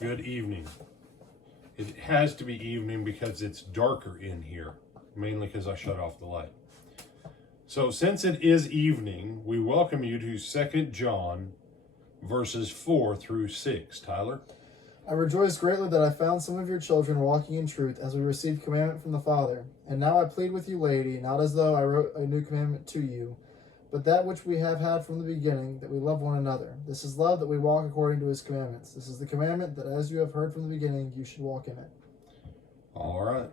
Good evening. It has to be evening because it's darker in here, mainly because I shut off the light. So since it is evening, we welcome you to 2 John verses 4 through 6. Tyler? I rejoice greatly that I found some of your children walking in truth as we received commandment from the Father. And now I plead with you, lady, not as though I wrote a new commandment to you, but that which we have had from the beginning, that we love one another. This is love, that we walk according to his commandments. This is the commandment, that as you have heard from the beginning, you should walk in it. All right.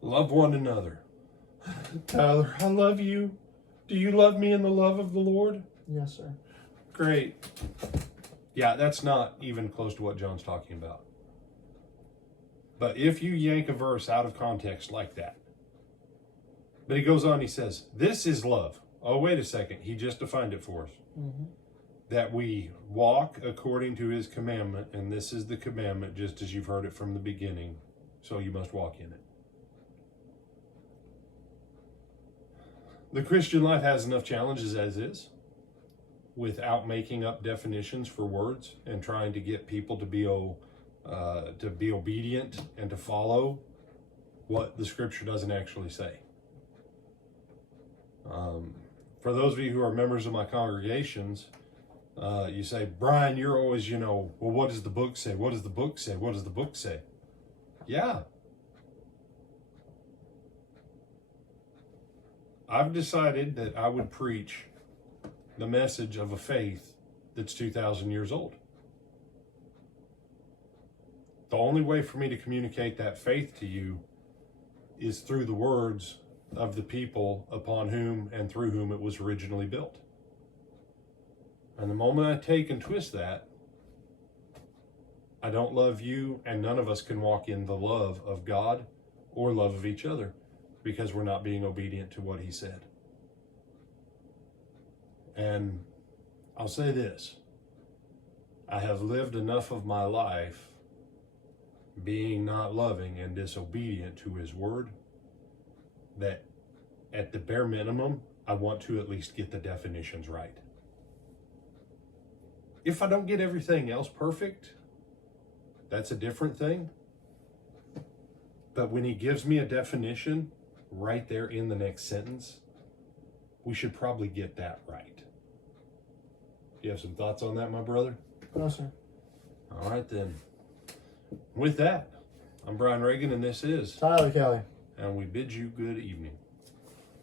Love one another. Tyler, I love you. Do you love me in the love of the Lord? Yes, sir. Great. Yeah, that's not even close to what John's talking about. But if you yank a verse out of context like that, but he goes on, he says, this is love. Oh, wait a second. He just defined it for us. Mm-hmm. That we walk according to his commandment, and this is the commandment just as you've heard it from the beginning, so you must walk in it. The Christian life has enough challenges as is, without making up definitions for words and trying to get people to be obedient and to follow what the scripture doesn't actually say. For those of you who are members of my congregations, you say, Brian, you're always, well, what does the book say? What does the book say? What does the book say? Yeah. I've decided that I would preach the message of a faith that's 2,000 years old. The only way for me to communicate that faith to you is through the words of the people upon whom and through whom it was originally built. And the moment I take and twist that, I don't love you, and none of us can walk in the love of God or love of each other because we're not being obedient to what he said. And I'll say this, I have lived enough of my life being not loving and disobedient to his word that at the bare minimum, I want to at least get the definitions right. If I don't get everything else perfect, that's a different thing. But when he gives me a definition right there in the next sentence, we should probably get that right. You have some thoughts on that, my brother? No, sir. All right, then. With that, I'm Brian Reagan, and this is Tyler Kelly. And we bid you good evening.